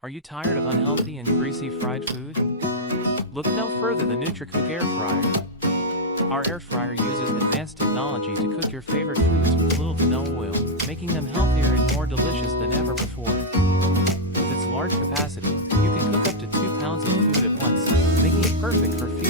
Are you tired of unhealthy and greasy fried food? Look no further than Nutricook Air Fryer. Our air fryer uses advanced technology to cook your favorite foods with little to no oil, making them healthier and more delicious than ever before. With its large capacity, you can cook up to 2 pounds of food at once, making it perfect for feeding